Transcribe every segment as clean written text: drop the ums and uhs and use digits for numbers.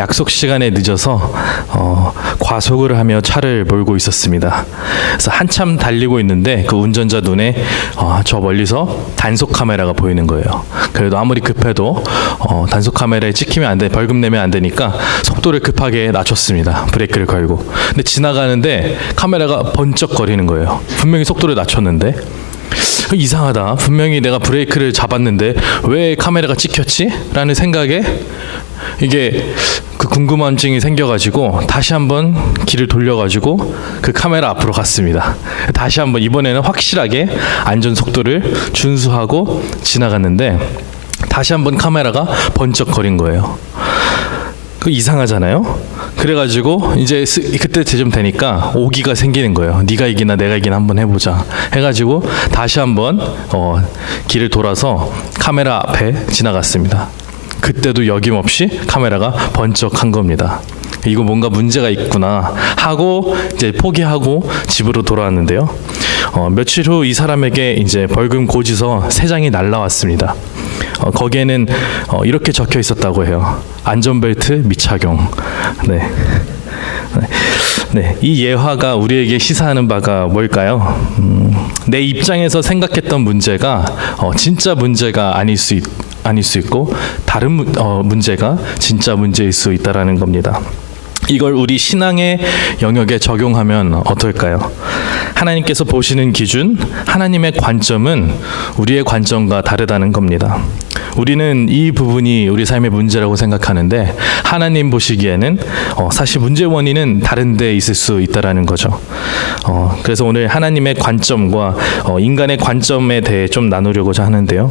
약속 시간에 늦어서 과속을 하며 차를 몰고 있었습니다. 그래서 한참 달리고 있는데 그 운전자 눈에 저 멀리서 단속 카메라가 보이는 거예요. 그래도 아무리 급해도 단속 카메라에 찍히면 안 돼, 벌금 내면 안 되니까 속도를 급하게 낮췄습니다. 브레이크를 걸고. 근데 지나가는데 카메라가 번쩍거리는 거예요. 분명히 속도를 낮췄는데 이상하다. 분명히 내가 브레이크를 잡았는데 왜 카메라가 찍혔지? 라는 생각에 이게 그 궁금증이 생겨가지고 다시 한번 길을 돌려가지고 그 카메라 앞으로 갔습니다. 다시 한번 이번에는 확실하게 안전 속도를 준수하고 지나갔는데 다시 한번 카메라가 번쩍거린 거예요. 그 이상하잖아요. 그래가지고 이제 그때 좀 되니까 오기가 생기는 거예요. 네가 이기나 내가 이기나 한번 해보자 해가지고 다시 한번 길을 돌아서 카메라 앞에 지나갔습니다. 그때도 여김없이 카메라가 번쩍한 겁니다. 이거 뭔가 문제가 있구나 하고 이제 포기하고 집으로 돌아왔는데요. 며칠 후 이 사람에게 이제 벌금 고지서 3장이 날라왔습니다. 거기에는 이렇게 적혀 있었다고 해요. 안전벨트 미착용. 네, 이 예화가 우리에게 시사하는 바가 뭘까요? 내 입장에서 생각했던 문제가 진짜 문제가 아닐 수 있고 다른 문제가 진짜 문제일 수 있다라는 겁니다. 이걸 우리 신앙의 영역에 적용하면 어떨까요? 하나님께서 보시는 기준, 하나님의 관점은 우리의 관점과 다르다는 겁니다. 우리는 이 부분이 우리 삶의 문제라고 생각하는데 하나님 보시기에는 사실 문제의 원인은 다른 데 있을 수 있다라는 거죠. 그래서 오늘 하나님의 관점과 인간의 관점에 대해 좀 나누려고자 하는데요.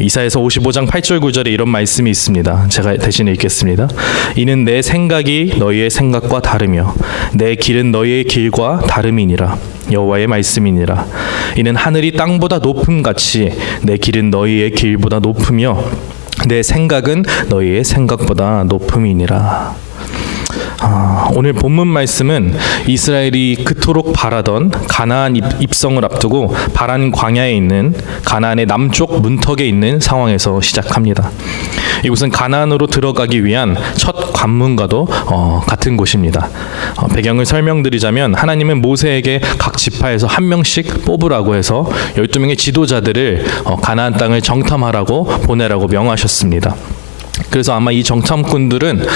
이사야서 55장 8절 9절에 이런 말씀이 있습니다. 제가 대신 읽겠습니다. 이는 내 생각이 너희의 생각과 다르며 내 길은 너희의 길과 다름이니라. 여호와의 말씀이니라. 이는 하늘이 땅보다 높음같이 내 길은 너희의 길보다 높으며 내 생각은 너희의 생각보다 높음이니라. 오늘 본문 말씀은 이스라엘이 그토록 바라던 가나안 입성을 앞두고 바란 광야에 있는 가나안의 남쪽 문턱에 있는 상황에서 시작합니다. 이곳은 가나안으로 들어가기 위한 첫 관문과도 같은 곳입니다. 배경을 설명드리자면 하나님은 모세에게 각 지파에서 한 명씩 뽑으라고 해서 12명의 지도자들을 가나안 땅을 정탐하라고 보내라고 명하셨습니다. 그래서 아마 이 정탐꾼들은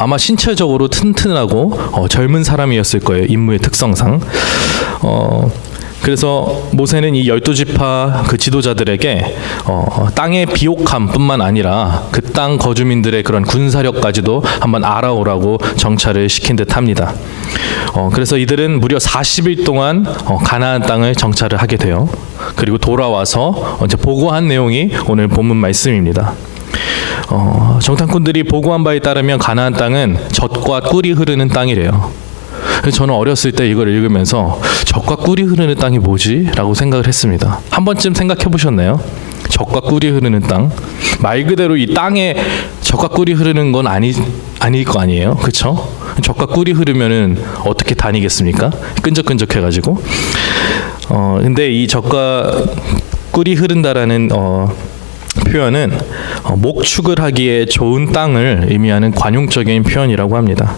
아마 신체적으로 튼튼하고 젊은 사람이었을 거예요. 임무의 특성상. 그래서 모세는 이 12지파 그 지도자들에게 땅의 비옥함뿐만 아니라 그 땅 거주민들의 그런 군사력까지도 한번 알아오라고 정찰을 시킨 듯합니다. 그래서 이들은 무려 40일 동안 가나안 땅을 정찰을 하게 돼요. 그리고 돌아와서 이제 보고한 내용이 오늘 본문 말씀입니다. 정탐꾼들이 보고한 바에 따르면 가나안 땅은 젖과 꿀이 흐르는 땅이래요. 저는 어렸을 때 이걸 읽으면서 젖과 꿀이 흐르는 땅이 뭐지? 라고 생각을 했습니다. 한 번쯤 생각해 보셨나요? 젖과 꿀이 흐르는 땅. 말 그대로 이 땅에 젖과 꿀이 흐르는 건 아닐 거 아니에요? 그렇죠? 젖과 꿀이 흐르면은 어떻게 다니겠습니까? 끈적끈적해가지고. 근데 이 젖과 꿀이 흐른다라는 표현은 목축을 하기에 좋은 땅을 의미하는 관용적인 표현이라고 합니다.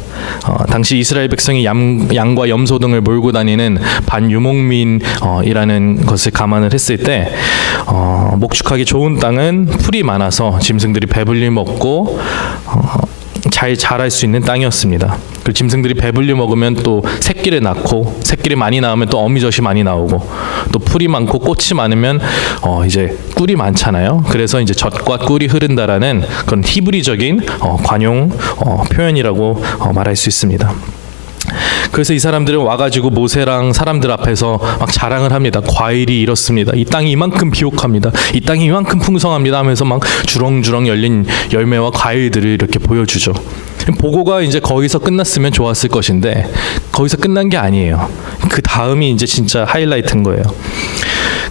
당시 이스라엘 백성이 양과 염소 등을 몰고 다니는 반유목민이라는 것을 감안을 했을 때 목축하기 좋은 땅은 풀이 많아서 짐승들이 배불리 먹고 잘 자랄 수 있는 땅이었습니다. 그 짐승들이 배불리 먹으면 또 새끼를 낳고 새끼를 많이 낳으면 또 어미젖이 많이 나오고 또 풀이 많고 꽃이 많으면 이제 꿀이 많잖아요. 그래서 이제 젖과 꿀이 흐른다라는 그런 히브리적인 관용 표현이라고 말할 수 있습니다. 그래서 이 사람들은 와가지고 모세랑 사람들 앞에서 막 자랑을 합니다. 과일이 이렇습니다. 이 땅이 이만큼 비옥합니다. 이 땅이 이만큼 풍성합니다 하면서 막 주렁주렁 열린 열매와 과일들을 이렇게 보여주죠. 보고가 이제 거기서 끝났으면 좋았을 것인데 거기서 끝난 게 아니에요. 그 다음이 이제 진짜 하이라이트인 거예요.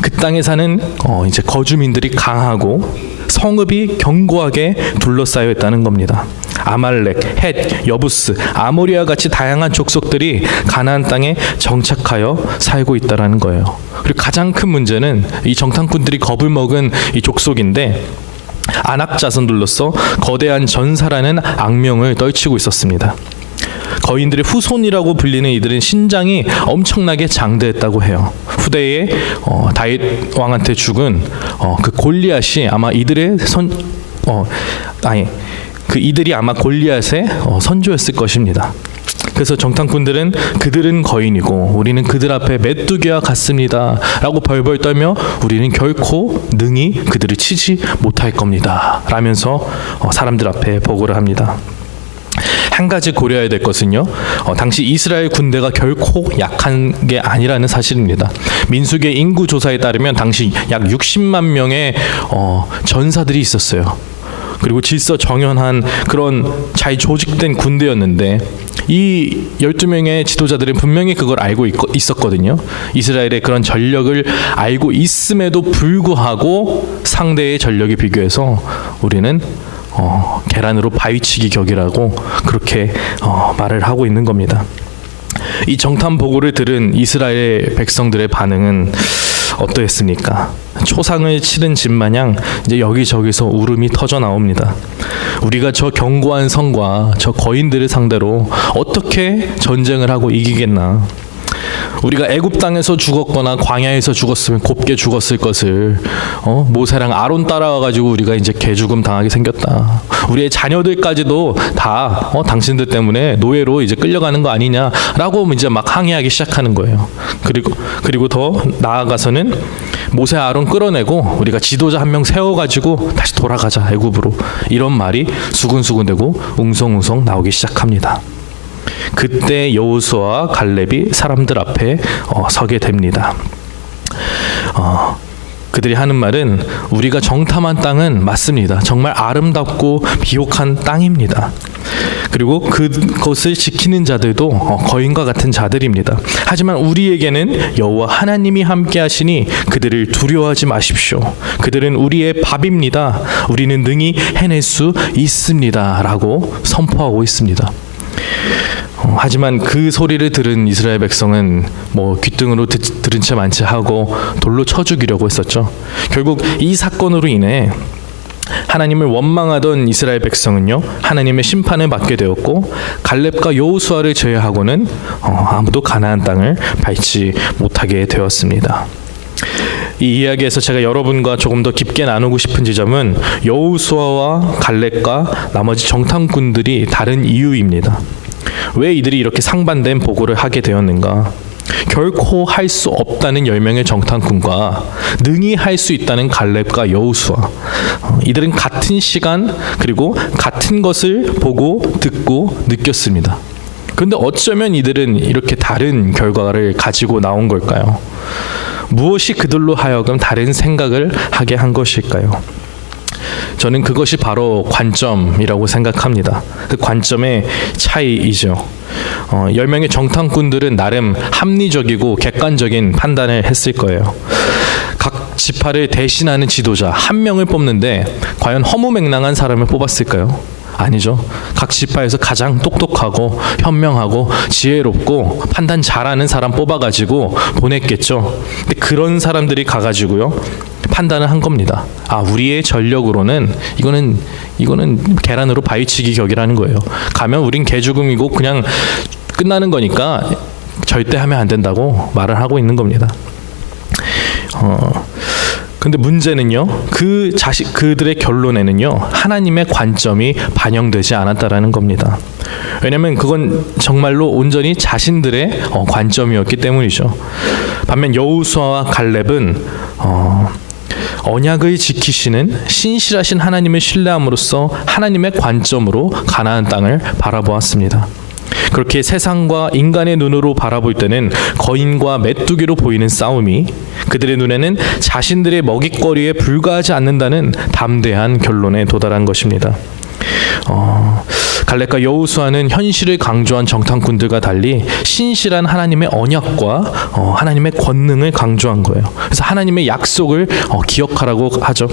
그 땅에 사는 이제 거주민들이 강하고 성읍이 견고하게 둘러싸여 있다는 겁니다. 아말렉, 헷, 여부스, 아모리와 같이 다양한 족속들이 가나안 땅에 정착하여 살고 있다라는 거예요. 그리고 가장 큰 문제는 이 정탐꾼들이 겁을 먹은 이 족속인데 아낙 자손들로서 거대한 전사라는 악명을 떨치고 있었습니다. 거인들의 후손이라고 불리는 이들은 신장이 엄청나게 장대했다고 해요. 후대에 다윗 왕한테 죽은 그 골리앗이 아마 이들이 아마 골리앗의 선조였을 것입니다. 그래서 정탐꾼들은 그들은 거인이고 우리는 그들 앞에 메뚜기와 같습니다 라고 벌벌 떨며 우리는 결코 능히 그들을 치지 못할 겁니다 라면서 사람들 앞에 보고를 합니다. 한 가지 고려해야 될 것은요, 당시 이스라엘 군대가 결코 약한 게 아니라는 사실입니다. 민수기의 인구 조사에 따르면 당시 약 60만 명의 전사들이 있었어요. 그리고 질서 정연한 그런 잘 조직된 군대였는데 이 12명의 지도자들은 분명히 그걸 알고 있었거든요. 이스라엘의 그런 전력을 알고 있음에도 불구하고 상대의 전력에 비교해서 우리는 계란으로 바위치기 격이라고 그렇게 말을 하고 있는 겁니다. 이 정탐 보고를 들은 이스라엘 백성들의 반응은 어떠했습니까? 초상을 치른 집 마냥 이제 여기저기서 울음이 터져 나옵니다. 우리가 저 견고한 성과 저 거인들을 상대로 어떻게 전쟁을 하고 이기겠나? 우리가 애굽 땅에서 죽었거나 광야에서 죽었으면 곱게 죽었을 것을 모세랑 아론 따라와가지고 우리가 이제 개죽음 당하게 생겼다. 우리의 자녀들까지도 다 당신들 때문에 노예로 이제 끌려가는 거 아니냐라고 이제 막 항의하기 시작하는 거예요. 그리고 더 나아가서는 모세 아론 끌어내고 우리가 지도자 한 명 세워가지고 다시 돌아가자 애굽으로, 이런 말이 수군수군되고 웅성웅성 나오기 시작합니다. 그때 여호수아와 갈렙이 사람들 앞에 서게 됩니다. 그들이 하는 말은 우리가 정탐한 땅은 맞습니다. 정말 아름답고 비옥한 땅입니다. 그리고 그것을 지키는 자들도 거인과 같은 자들입니다. 하지만 우리에게는 여호와 하나님이 함께 하시니 그들을 두려워하지 마십시오. 그들은 우리의 밥입니다. 우리는 능히 해낼 수 있습니다 라고 선포하고 있습니다. 하지만 그 소리를 들은 이스라엘 백성은 귓등으로 들은 채 만치 하고 돌로 쳐 죽이려고 했었죠. 결국 이 사건으로 인해 하나님을 원망하던 이스라엘 백성은요, 하나님의 심판을 받게 되었고 갈렙과 여호수아를 제외하고는 아무도 가나안 땅을 밟지 못하게 되었습니다. 이 이야기에서 제가 여러분과 조금 더 깊게 나누고 싶은 지점은 여호수아와 갈렙과 나머지 정탐꾼들이 다른 이유입니다. 왜 이들이 이렇게 상반된 보고를 하게 되었는가? 결코 할 수 없다는 10명의 정탐꾼과 능히 할 수 있다는 갈렙과 여호수아, 이들은 같은 시간 그리고 같은 것을 보고 듣고 느꼈습니다. 그런데 어쩌면 이들은 이렇게 다른 결과를 가지고 나온 걸까요? 무엇이 그들로 하여금 다른 생각을 하게 한 것일까요? 저는 그것이 바로 관점이라고 생각합니다. 그 관점의 차이이죠. 10명의 정탐꾼들은 나름 합리적이고 객관적인 판단을 했을 거예요. 각 지파를 대신하는 지도자 한 명을 뽑는데 과연 허무맹랑한 사람을 뽑았을까요? 아니죠. 각 지파에서 가장 똑똑하고 현명하고 지혜롭고 판단 잘하는 사람 뽑아가지고 보냈겠죠. 근데 그런 사람들이 가가지고요, 판단을 한 겁니다. 우리의 전력으로는 이거는 계란으로 바위치기 격이라는 거예요. 가면 우린 개죽음이고 그냥 끝나는 거니까 절대 하면 안 된다고 말을 하고 있는 겁니다. 근데 문제는요, 그들의 결론에는요, 하나님의 관점이 반영되지 않았다라는 겁니다. 왜냐하면 그건 정말로 온전히 자신들의 관점이었기 때문이죠. 반면 여호수아와 갈렙은 언약을 지키시는 신실하신 하나님을 신뢰함으로써 하나님의 관점으로 가나안 땅을 바라보았습니다. 그렇게 세상과 인간의 눈으로 바라볼 때는 거인과 메뚜기로 보이는 싸움이 그들의 눈에는 자신들의 먹잇거리에 불과하지 않는다는 담대한 결론에 도달한 것입니다. 갈렙과 여호수아는 현실을 강조한 정탐꾼들과 달리 신실한 하나님의 언약과 하나님의 권능을 강조한 거예요. 그래서 하나님의 약속을 기억하라고 하죠.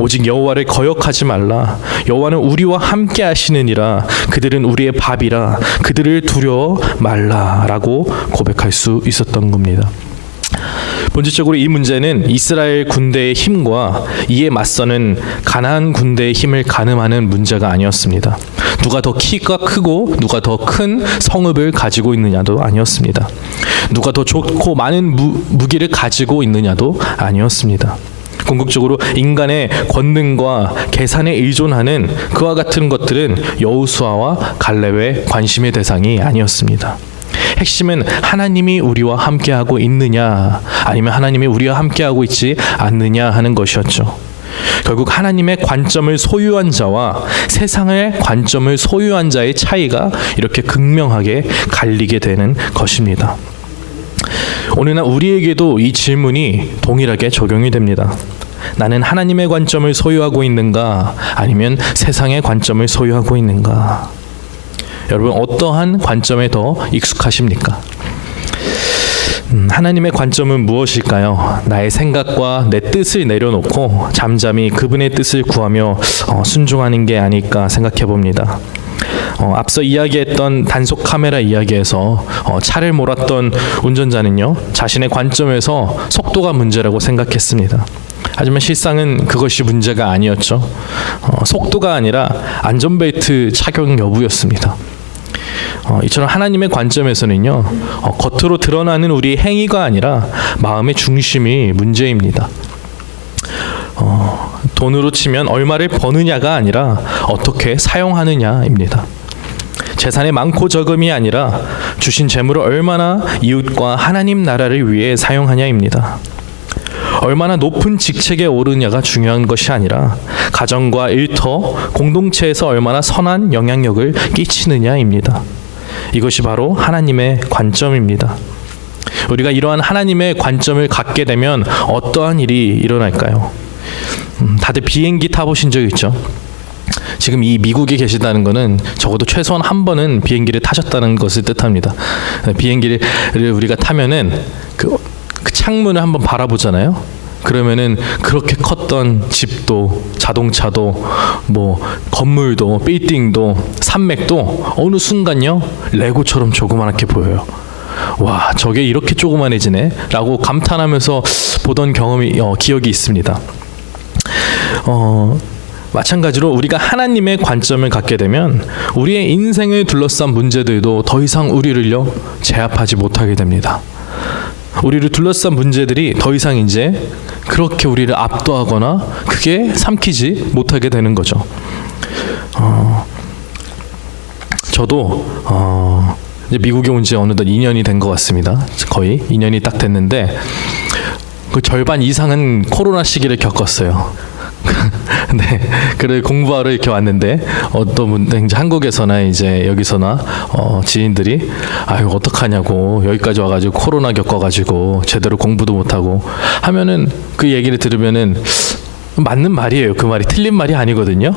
오직 여호와를 거역하지 말라. 여호와는 우리와 함께 하시느니라. 그들은 우리의 밥이라. 그들을 두려워 말라라고 고백할 수 있었던 겁니다. 본질적으로 이 문제는 이스라엘 군대의 힘과 이에 맞서는 가나안 군대의 힘을 가늠하는 문제가 아니었습니다. 누가 더 키가 크고 누가 더 큰 성읍을 가지고 있느냐도 아니었습니다. 누가 더 좋고 많은 무기를 가지고 있느냐도 아니었습니다. 궁극적으로 인간의 권능과 계산에 의존하는 그와 같은 것들은 여호수아와 갈렙의 관심의 대상이 아니었습니다. 핵심은 하나님이 우리와 함께하고 있느냐 아니면 하나님이 우리와 함께하고 있지 않느냐 하는 것이었죠. 결국 하나님의 관점을 소유한 자와 세상의 관점을 소유한 자의 차이가 이렇게 극명하게 갈리게 되는 것입니다. 오늘날 우리에게도 이 질문이 동일하게 적용이 됩니다. 나는 하나님의 관점을 소유하고 있는가 아니면 세상의 관점을 소유하고 있는가? 여러분 어떠한 관점에 더 익숙하십니까? 하나님의 관점은 무엇일까요? 나의 생각과 내 뜻을 내려놓고 잠잠히 그분의 뜻을 구하며 순종하는 게 아닐까 생각해 봅니다. 앞서 이야기했던 단속 카메라 이야기에서 차를 몰았던 운전자는요 자신의 관점에서 속도가 문제라고 생각했습니다. 하지만 실상은 그것이 문제가 아니었죠. 속도가 아니라 안전벨트 착용 여부였습니다. 이처럼 하나님의 관점에서는요 겉으로 드러나는 우리 행위가 아니라 마음의 중심이 문제입니다. 돈으로 치면 얼마를 버느냐가 아니라 어떻게 사용하느냐입니다. 재산의 많고 적음이 아니라 주신 재물을 얼마나 이웃과 하나님 나라를 위해 사용하냐입니다. 얼마나 높은 직책에 오르냐가 중요한 것이 아니라 가정과 일터, 공동체에서 얼마나 선한 영향력을 끼치느냐입니다. 이것이 바로 하나님의 관점입니다. 우리가 이러한 하나님의 관점을 갖게 되면 어떠한 일이 일어날까요? 다들 비행기 타보신 적 있죠? 지금 이 미국에 계시다는 것은 적어도 최소한 한 번은 비행기를 타셨다는 것을 뜻합니다. 비행기를 우리가 타면은 그 창문을 한번 바라보잖아요. 그러면은 그렇게 컸던 집도 자동차도 뭐 건물도 빌딩도 산맥도 어느 순간요 레고처럼 조그맣게 보여요. 와 저게 이렇게 조그만해지네 라고 감탄하면서 보던 기억이 있습니다. 마찬가지로 우리가 하나님의 관점을 갖게 되면 우리의 인생을 둘러싼 문제들도 더 이상 우리를요 제압하지 못하게 됩니다. 우리를 둘러싼 문제들이 더 이상 이제 그렇게 우리를 압도하거나 크게 삼키지 못하게 되는 거죠. 저도 이제 미국에 온 지 어느덧 2년이 된 것 같습니다. 거의 2년이 딱 됐는데 그 절반 이상은 코로나 시기를 겪었어요. 네, 그래 공부하러 이렇게 왔는데 어떤 분들 이제 한국에서나 이제 여기서나 지인들이 아유 어떡하냐고 여기까지 와가지고 코로나 겪어가지고 제대로 공부도 못하고 하면은 그 얘기를 들으면은 맞는 말이에요. 그 말이 틀린 말이 아니거든요.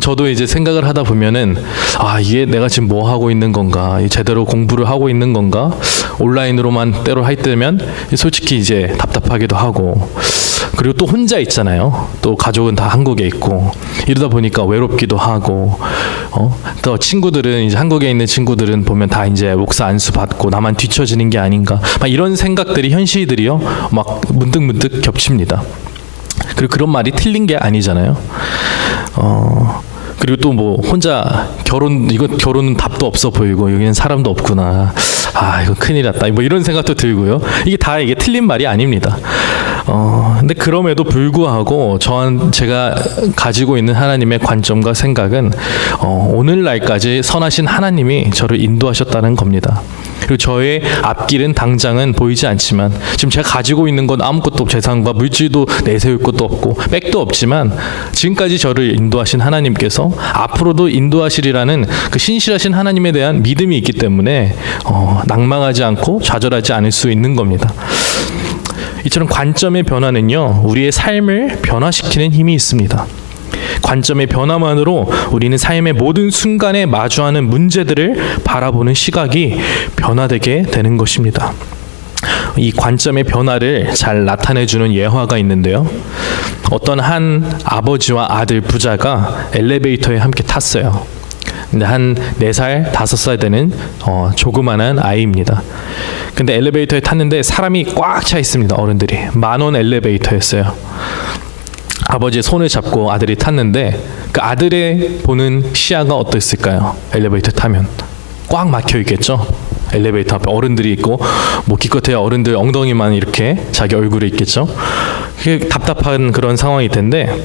저도 이제 생각을 하다 보면은 아 이게 내가 지금 뭐 하고 있는 건가, 제대로 공부를 하고 있는 건가, 온라인으로만 때로 할 때면 솔직히 이제 답답하기도 하고, 그리고 또 혼자 있잖아요. 또 가족은 다 한국에 있고 이러다 보니까 외롭기도 하고, 또 친구들은 이제 한국에 있는 친구들은 보면 다 이제 목사 안수 받고 나만 뒤처지는 게 아닌가, 막 이런 생각들이 현실들이요 막 문득문득 겹칩니다. 그리고 그런 말이 틀린 게 아니잖아요. 그리고 또 뭐 혼자 결혼은 답도 없어 보이고 여기는 사람도 없구나. 아 이거 큰일 났다. 뭐 이런 생각도 들고요. 이게 틀린 말이 아닙니다. 근데 그럼에도 불구하고 제가 가지고 있는 하나님의 관점과 생각은 오늘날까지 선하신 하나님이 저를 인도하셨다는 겁니다. 그리고 저의 앞길은 당장은 보이지 않지만 지금 제가 가지고 있는 건 아무것도 재산과 물질도 내세울 것도 없고 백도 없지만 지금까지 저를 인도하신 하나님께서 앞으로도 인도하시리라는 그 신실하신 하나님에 대한 믿음이 있기 때문에 낭망하지 않고 좌절하지 않을 수 있는 겁니다. 이처럼 관점의 변화는요 우리의 삶을 변화시키는 힘이 있습니다. 관점의 변화만으로 우리는 삶의 모든 순간에 마주하는 문제들을 바라보는 시각이 변화되게 되는 것입니다. 이 관점의 변화를 잘 나타내주는 예화가 있는데요. 어떤 한 아버지와 아들 부자가 엘리베이터에 함께 탔어요. 근데 한 4살, 5살 되는 조그만한 아이입니다. 근데 엘리베이터에 탔는데 사람이 꽉 차 있습니다. 어른들이. 10,000원 엘리베이터였어요. 아버지의 손을 잡고 아들이 탔는데 그 아들의 보는 시야가 어땠을까요? 엘리베이터 타면 꽉 막혀 있겠죠. 엘리베이터 앞에 어른들이 있고 뭐 기껏해야 어른들 엉덩이만 이렇게 자기 얼굴에 있겠죠. 그게 답답한 그런 상황일 텐데,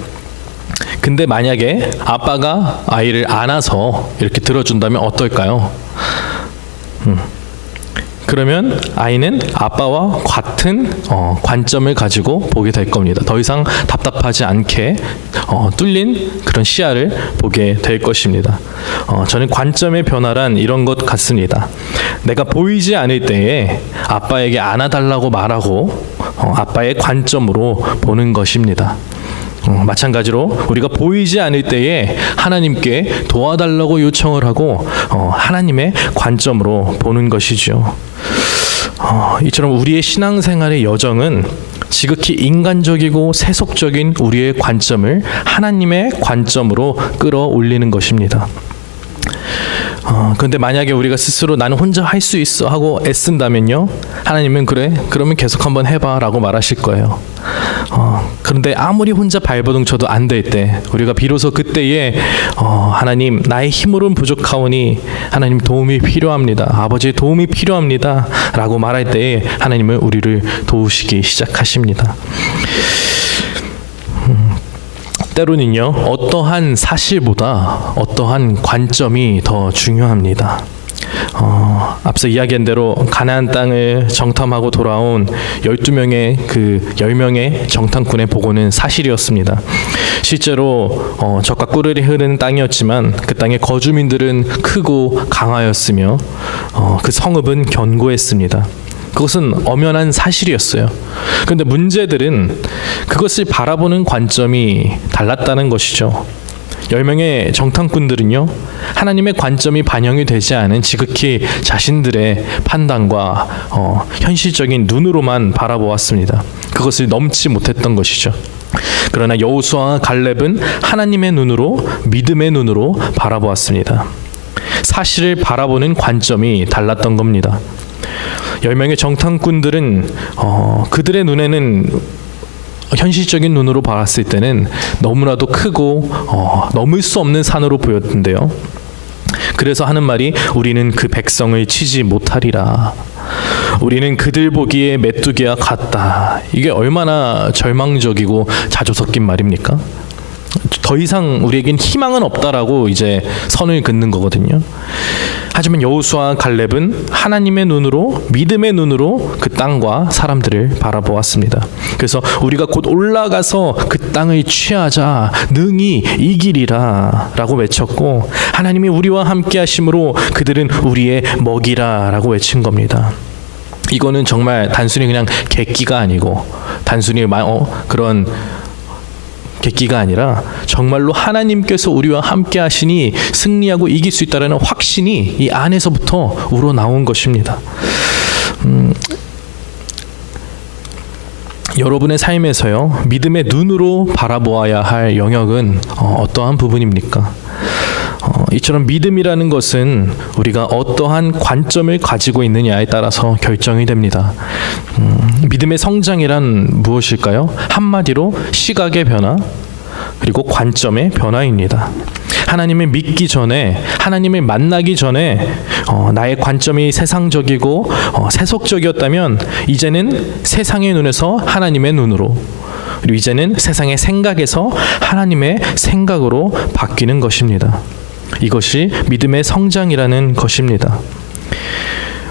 근데 만약에 아빠가 아이를 안아서 이렇게 들어준다면 어떨까요? 그러면 아이는 아빠와 같은 관점을 가지고 보게 될 겁니다. 더 이상 답답하지 않게 뚫린 그런 시야를 보게 될 것입니다. 저는 관점의 변화란 이런 것 같습니다. 내가 보이지 않을 때에 아빠에게 안아달라고 말하고 아빠의 관점으로 보는 것입니다. 마찬가지로 우리가 보이지 않을 때에 하나님께 도와달라고 요청을 하고 하나님의 관점으로 보는 것이죠. 이처럼 우리의 신앙생활의 여정은 지극히 인간적이고 세속적인 우리의 관점을 하나님의 관점으로 끌어올리는 것입니다. 그런데 만약에 우리가 스스로 나는 혼자 할 수 있어 하고 애쓴다면요, 하나님은 그래? 그러면 계속 한번 해봐 라고 말하실 거예요. 그런데 아무리 혼자 발버둥 쳐도 안 될 때, 우리가 비로소 그때에 하나님 나의 힘으로는 부족하오니 하나님 도움이 필요합니다, 아버지의 도움이 필요합니다 라고 말할 때에 하나님은 우리를 도우시기 시작하십니다. 때로는요, 어떠한 사실보다 어떠한 관점이 더 중요합니다. 앞서 이야기한 대로 가나안 땅을 정탐하고 돌아온 12명의 그 10명의 정탐꾼의 보고는 사실이었습니다. 실제로 젖과 꿀이 흐르는 땅이었지만 그 땅의 거주민들은 크고 강하였으며 그 성읍은 견고했습니다. 그것은 엄연한 사실이었어요. 그런데 문제들은 그것을 바라보는 관점이 달랐다는 것이죠. 10명의 정탐꾼들은요, 하나님의 관점이 반영이 되지 않은 지극히 자신들의 판단과 현실적인 눈으로만 바라보았습니다. 그것을 넘지 못했던 것이죠. 그러나 여호수아와 갈렙은 하나님의 눈으로, 믿음의 눈으로 바라보았습니다. 사실을 바라보는 관점이 달랐던 겁니다. 10명의 정탐꾼들은 그들의 눈에는 현실적인 눈으로 봤을 때는 너무나도 크고 넘을 수 없는 산으로 보였는데요. 그래서 하는 말이 우리는 그 백성을 치지 못하리라. 우리는 그들 보기에 메뚜기와 같다. 이게 얼마나 절망적이고 자조 섞인 말입니까? 더 이상 우리에겐 희망은 없다라고 이제 선을 긋는 거거든요. 하지만 여호수아와 갈렙은 하나님의 눈으로, 믿음의 눈으로 그 땅과 사람들을 바라보았습니다. 그래서 우리가 곧 올라가서 그 땅을 취하자, 능히 이기리라 라고 외쳤고, 하나님이 우리와 함께 하심으로 그들은 우리의 먹이라 라고 외친 겁니다. 이거는 정말 단순히 그냥 객기가 아니고 단순히 그런 객기가 아니라 정말로 하나님께서 우리와 함께 하시니 승리하고 이길 수 있다는 확신이 이 안에서부터 우러나온 것입니다. 여러분의 삶에서요, 믿음의 눈으로 바라보아야 할 영역은 어떠한 부분입니까? 이처럼 믿음이라는 것은 우리가 어떠한 관점을 가지고 있느냐에 따라서 결정이 됩니다. 믿음의 성장이란 무엇일까요? 한마디로 시각의 변화, 그리고 관점의 변화입니다. 하나님을 믿기 전에, 하나님을 만나기 전에 나의 관점이 세상적이고 세속적이었다면 이제는 세상의 눈에서 하나님의 눈으로, 그리고 이제는 세상의 생각에서 하나님의 생각으로 바뀌는 것입니다. 이것이 믿음의 성장이라는 것입니다.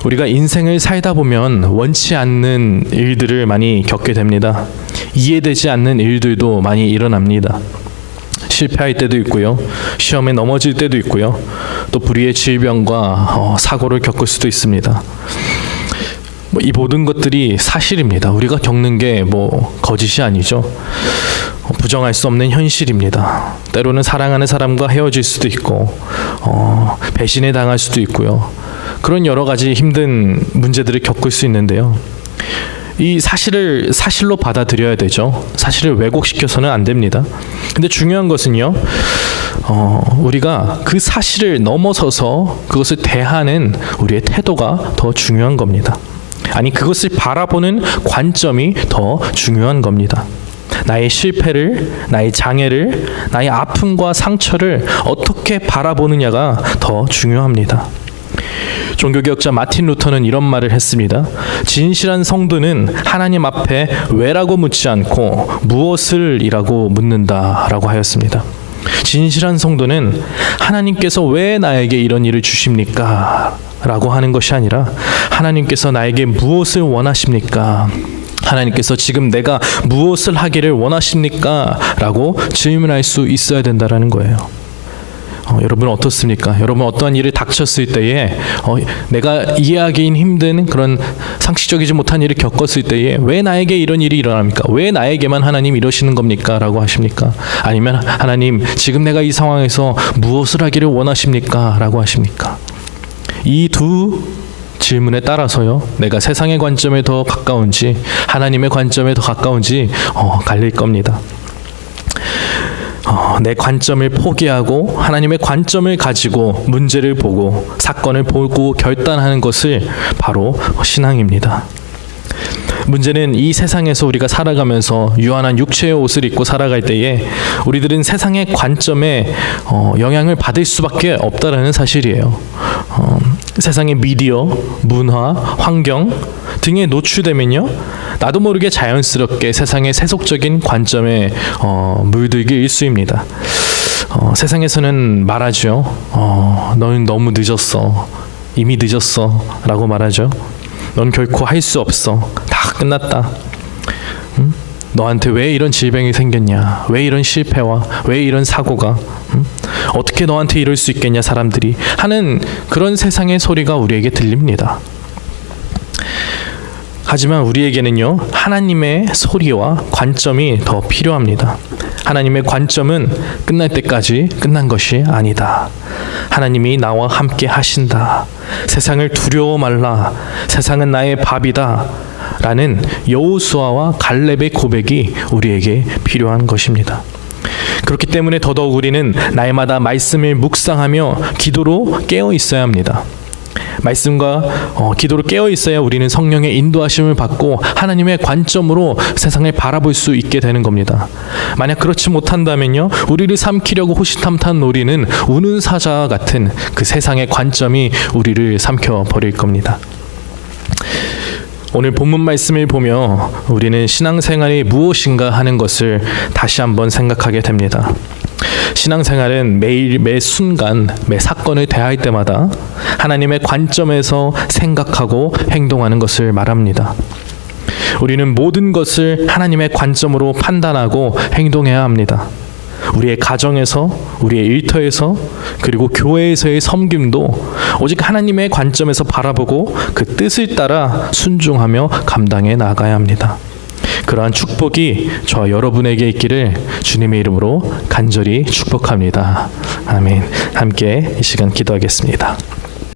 우리가 인생을 살다 보면 원치 않는 일들을 많이 겪게 됩니다. 이해되지 않는 일들도 많이 일어납니다. 실패할 때도 있고요, 시험에 넘어질 때도 있고요, 또 불의의 질병과 사고를 겪을 수도 있습니다. 이 모든 것들이 사실입니다. 우리가 겪는 게 거짓이 아니죠. 부정할 수 없는 현실입니다. 때로는 사랑하는 사람과 헤어질 수도 있고 배신에 당할 수도 있고요. 그런 여러 가지 힘든 문제들을 겪을 수 있는데요. 이 사실을 사실로 받아들여야 되죠. 사실을 왜곡시켜서는 안 됩니다. 근데 중요한 것은요, 우리가 그 사실을 넘어서서 그것을 대하는 우리의 태도가 더 중요한 겁니다. 아니, 그것을 바라보는 관점이 더 중요한 겁니다. 나의 실패를, 나의 장애를, 나의 아픔과 상처를 어떻게 바라보느냐가 더 중요합니다. 종교개혁자 마틴 루터는 이런 말을 했습니다. 진실한 성도는 하나님 앞에 왜라고 묻지 않고 무엇을 이라고 묻는다라고 하였습니다. 진실한 성도는 하나님께서 왜 나에게 이런 일을 주십니까? 라고 하는 것이 아니라 하나님께서 나에게 무엇을 원하십니까? 하나님께서 지금 내가 무엇을 하기를 원하십니까? 라고 질문할 수 있어야 된다는 거예요. 여러분 어떻습니까? 여러분 어떠한 일을 닥쳤을 때에 내가 이해하기 힘든 그런 상식적이지 못한 일을 겪었을 때에 왜 나에게 이런 일이 일어납니까? 왜 나에게만 하나님 이러시는 겁니까? 라고 하십니까? 아니면 하나님 지금 내가 이 상황에서 무엇을 하기를 원하십니까? 라고 하십니까? 이 두 질문에 따라서요, 내가 세상의 관점에 더 가까운지 하나님의 관점에 더 가까운지 갈릴 겁니다. 내 관점을 포기하고 하나님의 관점을 가지고 문제를 보고 사건을 보고 결단하는 것을 바로 신앙입니다. 문제는 이 세상에서 우리가 살아가면서 유한한 육체의 옷을 입고 살아갈 때에 우리들은 세상의 관점에 영향을 받을 수밖에 없다라는 사실이에요. 세상의 미디어, 문화, 환경 등에 노출되면요, 나도 모르게 자연스럽게 세상의 세속적인 관점에 물들기 일쑤입니다. 세상에서는 말하죠. 너는 너무 늦었어. 이미 늦었어. 라고 말하죠. 넌 결코 할 수 없어. 다 끝났다. 너한테 왜 이런 질병이 생겼냐? 왜 이런 실패와 왜 이런 사고가? 어떻게 너한테 이럴 수 있겠냐? 사람들이 하는 그런 세상의 소리가 우리에게 들립니다. 하지만 우리에게는요, 하나님의 소리와 관점이 더 필요합니다. 하나님의 관점은 끝날 때까지 끝난 것이 아니다. 하나님이 나와 함께 하신다. 세상을 두려워 말라. 세상은 나의 밥이다. 라는 여호수아와 갈렙의 고백이 우리에게 필요한 것입니다. 그렇기 때문에 더더욱 우리는 날마다 말씀을 묵상하며 기도로 깨어 있어야 합니다. 말씀과 기도로 깨어 있어야 우리는 성령의 인도하심을 받고 하나님의 관점으로 세상을 바라볼 수 있게 되는 겁니다. 만약 그렇지 못한다면요, 우리를 삼키려고 호시탐탐 노리는 우는 사자와 같은 그 세상의 관점이 우리를 삼켜 버릴 겁니다. 오늘 본문 말씀을 보며 우리는 신앙생활이 무엇인가 하는 것을 다시 한번 생각하게 됩니다. 신앙생활은 매일 매 순간 매 사건을 대할 때마다 하나님의 관점에서 생각하고 행동하는 것을 말합니다. 우리는 모든 것을 하나님의 관점으로 판단하고 행동해야 합니다. 우리의 가정에서, 우리의 일터에서, 그리고 교회에서의 섬김도 오직 하나님의 관점에서 바라보고 그 뜻을 따라 순종하며 감당해 나가야 합니다. 그러한 축복이 저와 여러분에게 있기를 주님의 이름으로 간절히 축복합니다. 아멘. 함께 이 시간 기도하겠습니다.